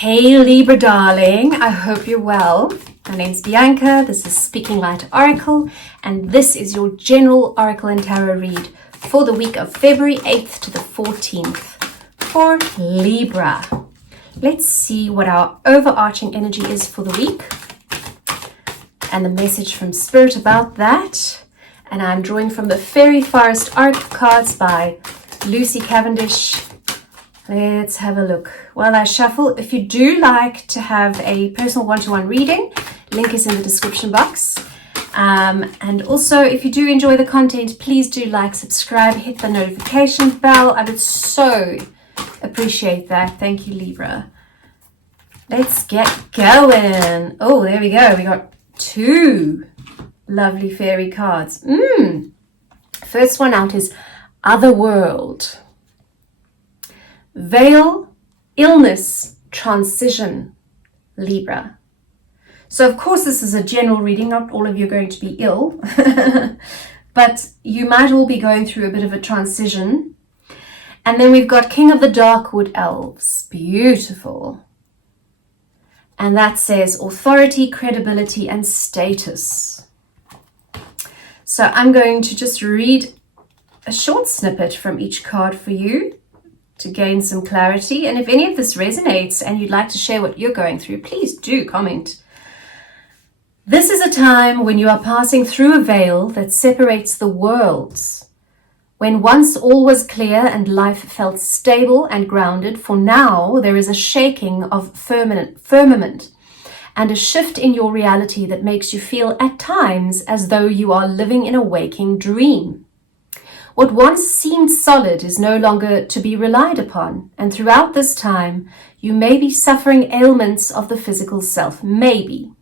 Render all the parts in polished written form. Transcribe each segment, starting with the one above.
Hey Libra darling, I hope you're well. My name's Bianca, this is Speaking Light Oracle, and this is your general Oracle and Tarot read for the week of February 8th to the 14th for Libra. Let's see what our overarching energy is for the week and the message from Spirit about that. And I'm drawing from the Fairy Forest Oracle cards by Lucy Cavendish. Let's have a look while I shuffle. If you do like to have a personal one-to-one reading, link is in the description box. And also, if you do enjoy the content, please do like, subscribe, hit the notification bell. I would so appreciate that. Thank you, Libra. Let's get going. Oh, there we go. We got two lovely fairy cards. First one out is Otherworld. Veil, illness, transition, Libra. So of course this is a general reading, not all of you are going to be ill, but you might all be going through a bit of a transition. And then we've got King of the Darkwood Elves, beautiful. And that says authority, credibility, and status. So I'm going to just read a short snippet from each card for you to gain some clarity. And if any of this resonates and you'd like to share what you're going through, please do comment. This is a time when you are passing through a veil that separates the worlds. When once all was clear and life felt stable and grounded, for now there is a shaking of firmament and a shift in your reality that makes you feel at times as though you are living in a waking dream. What once seemed solid is no longer to be relied upon, and throughout this time, you may be suffering ailments of the physical self, maybe.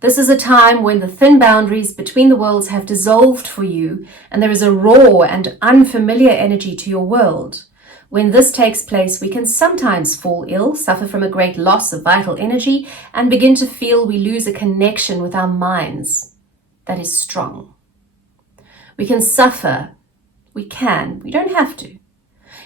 This is a time when the thin boundaries between the worlds have dissolved for you, and there is a raw and unfamiliar energy to your world. When this takes place, we can sometimes fall ill, suffer from a great loss of vital energy, and begin to feel we lose a connection with our minds that is strong. We can suffer. We don't have to.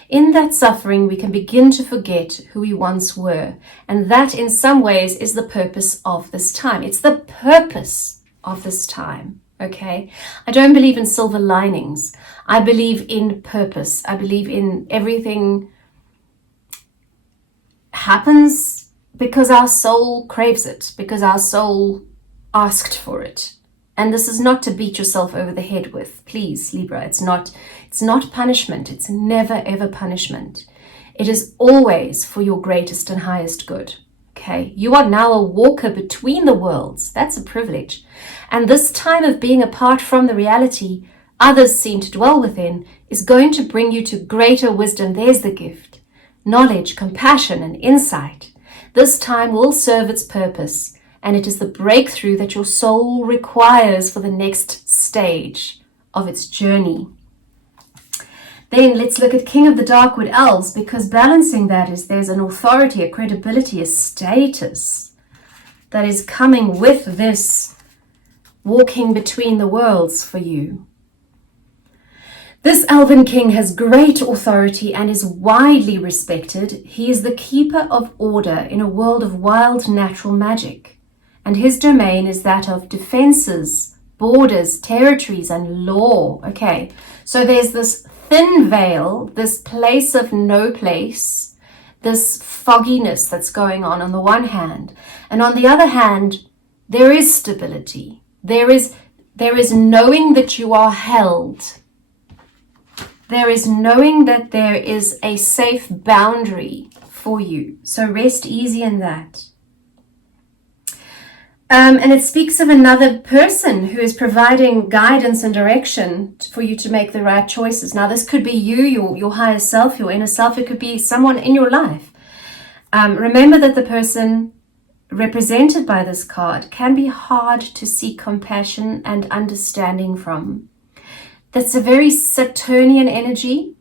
In that suffering, we can begin to forget who we once were. And that in some ways is the purpose of this time. It's the purpose of this time, okay? I don't believe in silver linings. I believe in purpose. I believe in everything happens because our soul craves it, because our soul asked for it. And this is not to beat yourself over the head with, please, Libra. It's not punishment. It's never, ever punishment. It is always for your greatest and highest good, okay? You are now a walker between the worlds. That's a privilege. And this time of being apart from the reality others seem to dwell within is going to bring you to greater wisdom. There's the gift. Knowledge, compassion, and insight. This time will serve its purpose. And it is the breakthrough that your soul requires for the next stage of its journey. Then let's look at King of the Darkwood Elves, because balancing that is there's an authority, a credibility, a status that is coming with this walking between the worlds for you. This Elven King has great authority and is widely respected. He is the keeper of order in a world of wild natural magic. And his domain is that of defenses, borders, territories, and law. Okay, so there's this thin veil, this place of no place, this fogginess that's going on the one hand. And on the other hand, there is stability. There is knowing that you are held. There is knowing that there is a safe boundary for you. So rest easy in that. And it speaks of another person who is providing guidance and direction for you to make the right choices. Now, this could be you, your higher self, your inner self. It could be someone in your life. Remember that the person represented by this card can be hard to seek compassion and understanding from. That's a very Saturnian energy.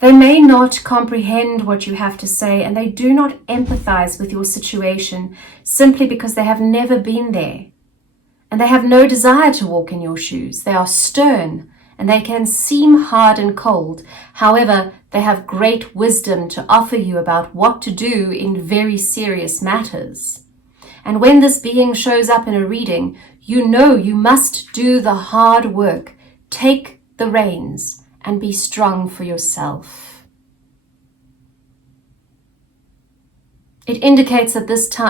They may not comprehend what you have to say, and they do not empathize with your situation simply because they have never been there. And they have no desire to walk in your shoes. They are stern and they can seem hard and cold. However, they have great wisdom to offer you about what to do in very serious matters. And when this being shows up in a reading, you know you must do the hard work, take the reins, and be strong for yourself. It indicates that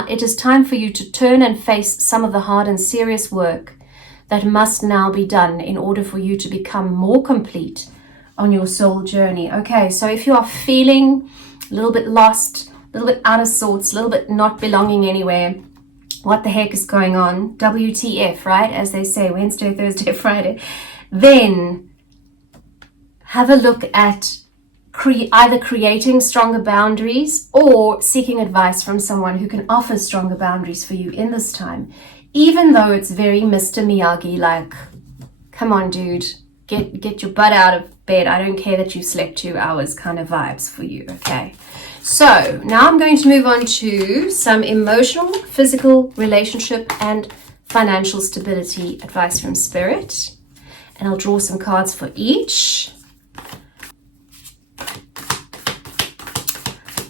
it is time for you to turn and face some of the hard and serious work that must now be done in order for you to become more complete on your soul journey. Okay, so if you are feeling a little bit lost, a little bit out of sorts, a little bit not belonging anywhere, what the heck is going on? WTF, right? As they say, Wednesday, Thursday, Friday. Then have a look at either creating stronger boundaries or seeking advice from someone who can offer stronger boundaries for you in this time. Even though it's very Mr. Miyagi, like, come on, dude, get your butt out of bed. I don't care that you slept 2 hours kind of vibes for you, okay? So now I'm going to move on to some emotional, physical, relationship, and financial stability advice from Spirit. And I'll draw some cards for each.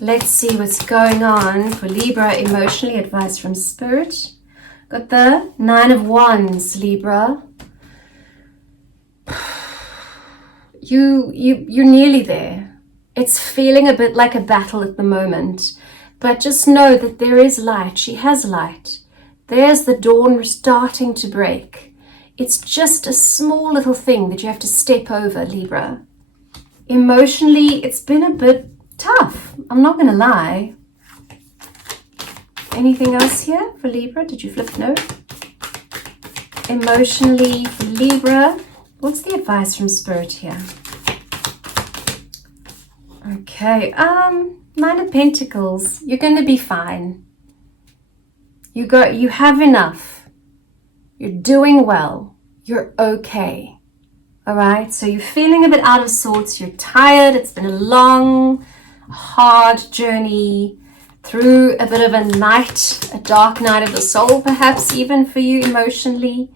Let's see what's going on for Libra emotionally, advice from Spirit. Got the 9 of Wands, Libra. You're nearly there. It's feeling a bit like a battle at the moment, but just know that there is light. She has light. There's the dawn starting to break. It's just a small little thing that you have to step over, Libra. Emotionally, it's been a bit tough. I'm not going to lie. Anything else here for Libra? Did you flip? No. Emotionally for Libra, what's the advice from Spirit here? Okay, 9 of Pentacles. You're going to be fine. You have enough. You're doing well. You're okay. All right, so you're feeling a bit out of sorts. You're tired. It's been a long, hard journey through a bit of a night, a dark night of the soul, perhaps even for you emotionally.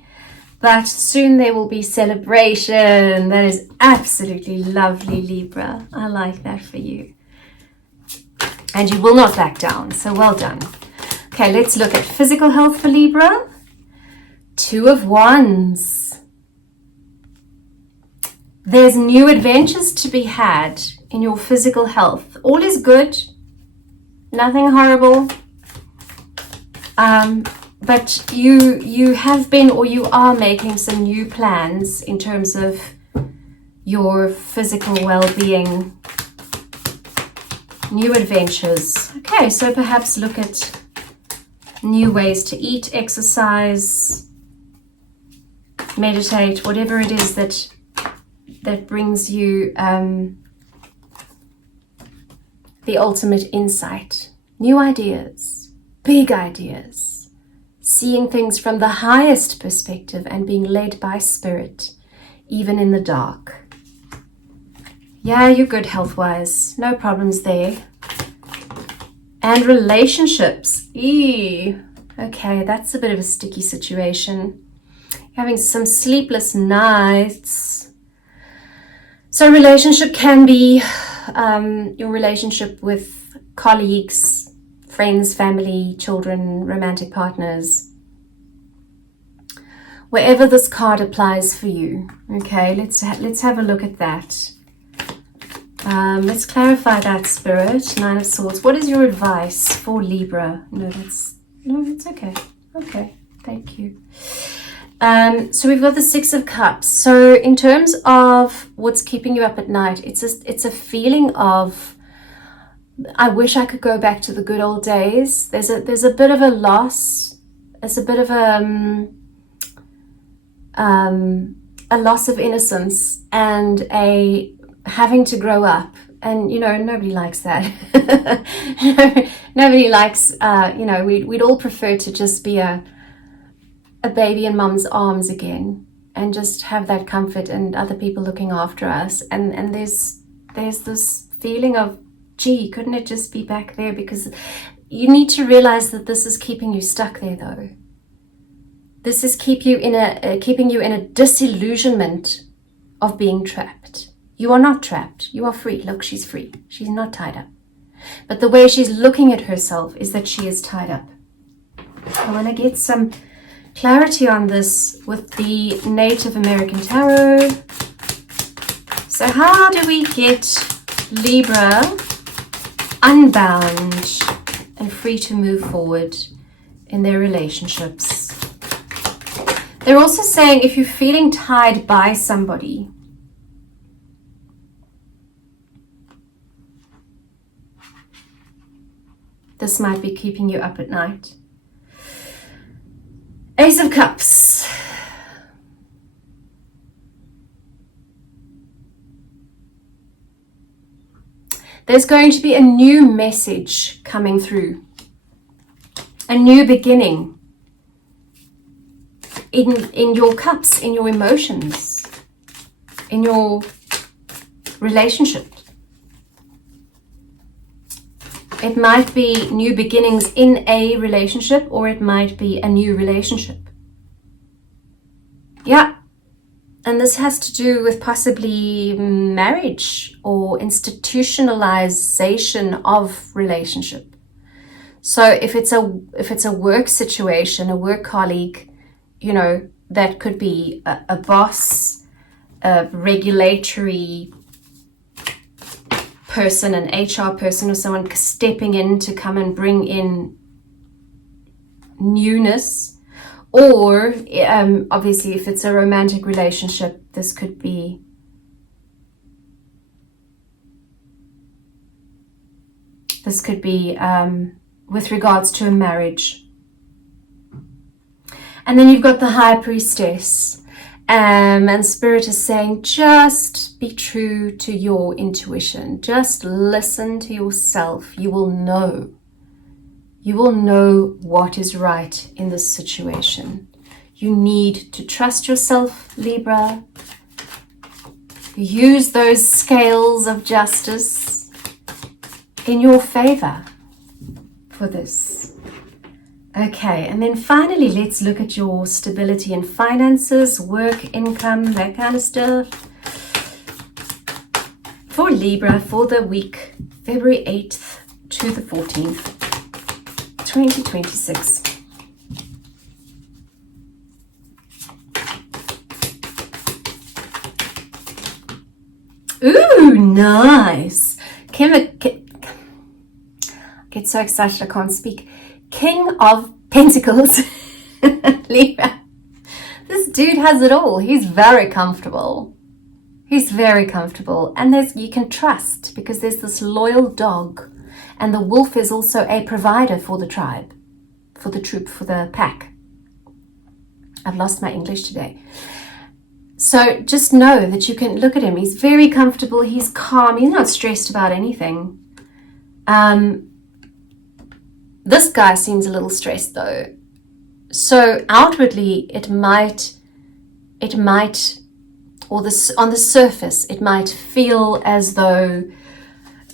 But soon there will be celebration. That is absolutely lovely, Libra. I like that for you. And you will not back down, so well done. Okay, let's look at physical health for Libra. 2 of Wands. There's new adventures to be had in your physical health. All is good. Nothing horrible. But you have been, or you are making some new plans in terms of your physical well-being, new adventures. Okay, so perhaps look at new ways to eat, exercise, meditate, whatever it is that brings you the ultimate insight, new ideas, big ideas. Seeing things from the highest perspective and being led by Spirit, even in the dark. Yeah, you're good health-wise. No problems there. And relationships. Eee. Okay, that's a bit of a sticky situation. Having some sleepless nights. So relationship can be your relationship with colleagues, friends, family, children, romantic partners. Wherever this card applies for you. Okay, let's have a look at that. Let's clarify that, Spirit. 9 of Swords. What is your advice for Libra? No, it's okay. Okay, thank you. So we've got the 6 of Cups. So in terms of what's keeping you up at night, it's a feeling of, I wish I could go back to the good old days. There's a bit of a loss. There's a bit of a loss of innocence and a having to grow up. And, you know, nobody likes that. Nobody likes, you know, we'd all prefer to just be a baby in mum's arms again and just have that comfort and other people looking after us. And there's this feeling of, gee, couldn't it just be back there? Because you need to realize that this is keeping you stuck there, though. This is keeping you in a disillusionment of being trapped. You are not trapped. You are free. Look, she's free. She's not tied up. But the way she's looking at herself is that she is tied up. I want to get some clarity on this with the Native American Tarot. So how do we get Libra unbound and free to move forward in their relationships? They're also saying if you're feeling tied by somebody, this might be keeping you up at night. Ace of Cups. There's going to be a new message coming through. A new beginning. In your cups, in your emotions, in your relationship. It might be new beginnings in a relationship, or it might be a new relationship. Yeah. And this has to do with possibly marriage or institutionalization of relationship. So if it's a work situation, a work colleague, you know, that could be a boss, a regulatory person, an HR person, or someone stepping in to come and bring in newness. Or obviously if it's a romantic relationship, this could be with regards to a marriage. And then you've got the High Priestess, and Spirit is saying, just be true to your intuition. Just listen to yourself. You will know. You will know what is right in this situation. You need to trust yourself, Libra. Use those scales of justice in your favor for this. Okay, and then finally, let's look at your stability and finances, work, income, that kind of stuff. For Libra, for the week, February 8th to the 14th, 2026. Ooh, nice. Get so excited I can't speak. King of Pentacles. Libra. This dude has it all. He's very comfortable. He's very comfortable. And you can trust, because there's this loyal dog. And the wolf is also a provider for the tribe, for the troop, for the pack. I've lost my English today. So just know that you can look at him. He's very comfortable. He's calm. He's not stressed about anything. This guy seems a little stressed though. So outwardly it might, or on the surface, it might feel as though,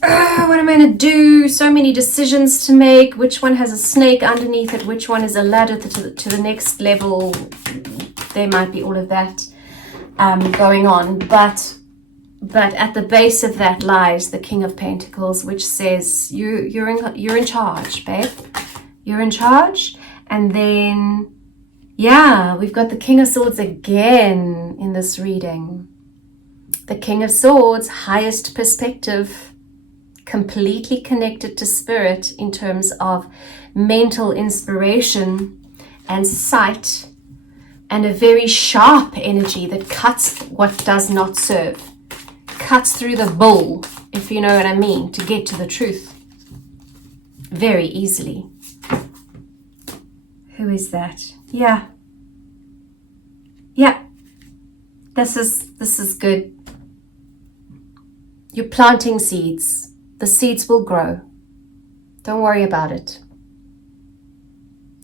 what am I going to do? So many decisions to make. Which one has a snake underneath it? Which one is a ladder to the next level? There might be all of that going on. But at the base of that lies the King of Pentacles, which says you're in charge, babe. You're in charge. And then, yeah, we've got the King of Swords again in this reading. The King of Swords, highest perspective, completely connected to spirit in terms of mental inspiration and sight, and a very sharp energy that cuts what does not serve. Cuts through the bull, if you know what I mean, to get to the truth very easily. Who is that? Yeah. This is good. You're planting seeds. The seeds will grow. Don't worry about it.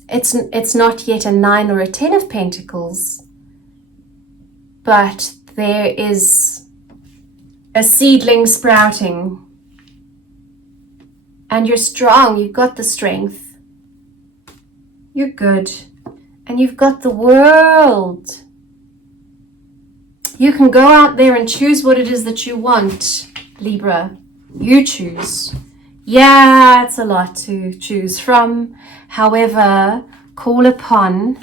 It's not yet a 9 or a 10 of Pentacles, but there is a seedling sprouting, and you're strong. You've got the strength. You're good, and you've got the world. You can go out there and choose what it is that you want, Libra. You choose. Yeah, it's a lot to choose from. However, call upon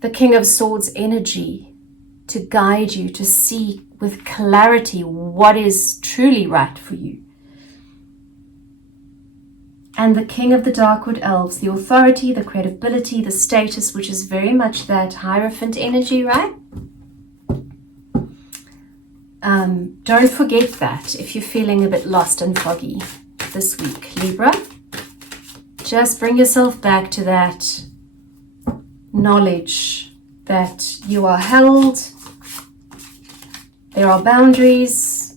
the King of Swords energy to guide you to see with clarity what is truly right for you. And the King of the Darkwood Elves, the authority, the credibility, the status, which is very much that Hierophant energy, right? Don't forget that if you're feeling a bit lost and foggy this week, Libra. Just bring yourself back to that knowledge that you are held. There are boundaries.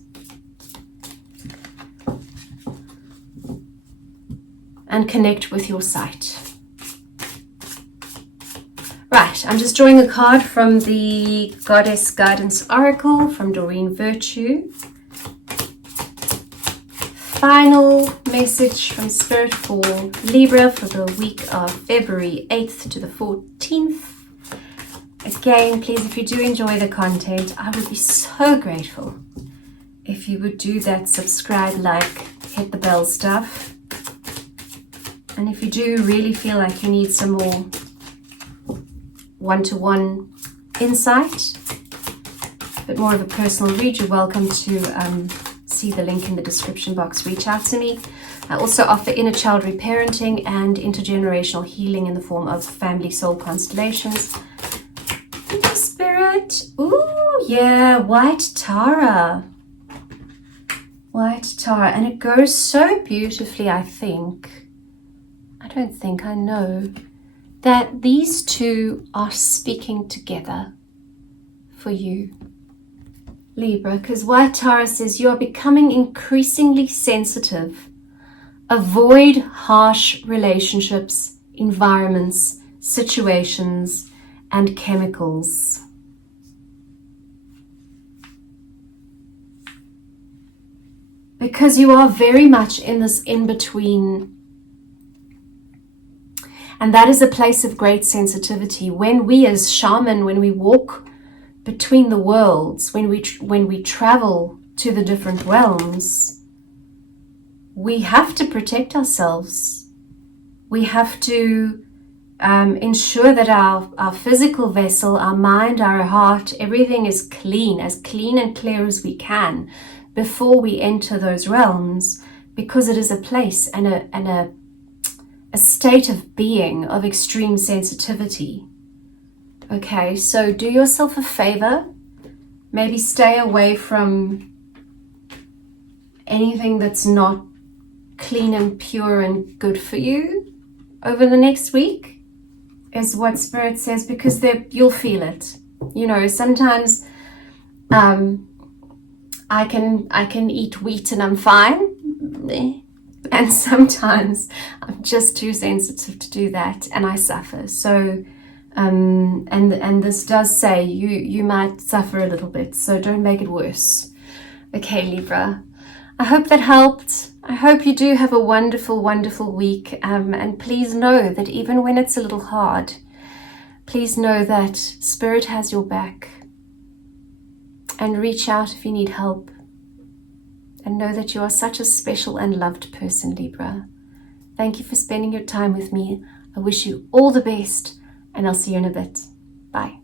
And connect with your sight. Right, I'm just drawing a card from the Goddess Guidance Oracle from Doreen Virtue. Final message from Spirit for Libra for the week of February 8th to the 14th. Again, please, if you do enjoy the content, I would be so grateful if you would do that subscribe, like, hit the bell stuff. And if you do really feel like you need some more one-to-one insight, a bit more of a personal read, you're welcome to see the link in the description box. Reach out to me. I also offer inner child reparenting and intergenerational healing in the form of family soul constellations. Thank you, Spirit. Ooh, yeah, White Tara. White Tara. And it goes so beautifully, I know that these two are speaking together for you, Libra, because White Tara says you are becoming increasingly sensitive. Avoid harsh relationships, environments, situations, and chemicals. Because you are very much in this in-between. And that is a place of great sensitivity. When we as shaman, when we walk between the worlds, when we travel to the different realms, we have to protect ourselves. We have to ensure that our physical vessel, our mind, our heart, everything is clean and clear as we can before we enter those realms, because it is a place and a state of being of extreme sensitivity. Okay, so do yourself a favor. Maybe stay away from anything that's not clean and pure and good for you over the next week, is what Spirit says, because you'll feel it. You know, sometimes I can eat wheat and I'm fine. And sometimes I'm just too sensitive to do that, and I suffer. So, and this does say you might suffer a little bit, so don't make it worse. Okay, Libra. I hope that helped. I hope you do have a wonderful, wonderful week. And please know that even when it's a little hard, please know that Spirit has your back. And reach out if you need help. And know that you are such a special and loved person, Libra. Thank you for spending your time with me. I wish you all the best, and I'll see you in a bit. Bye.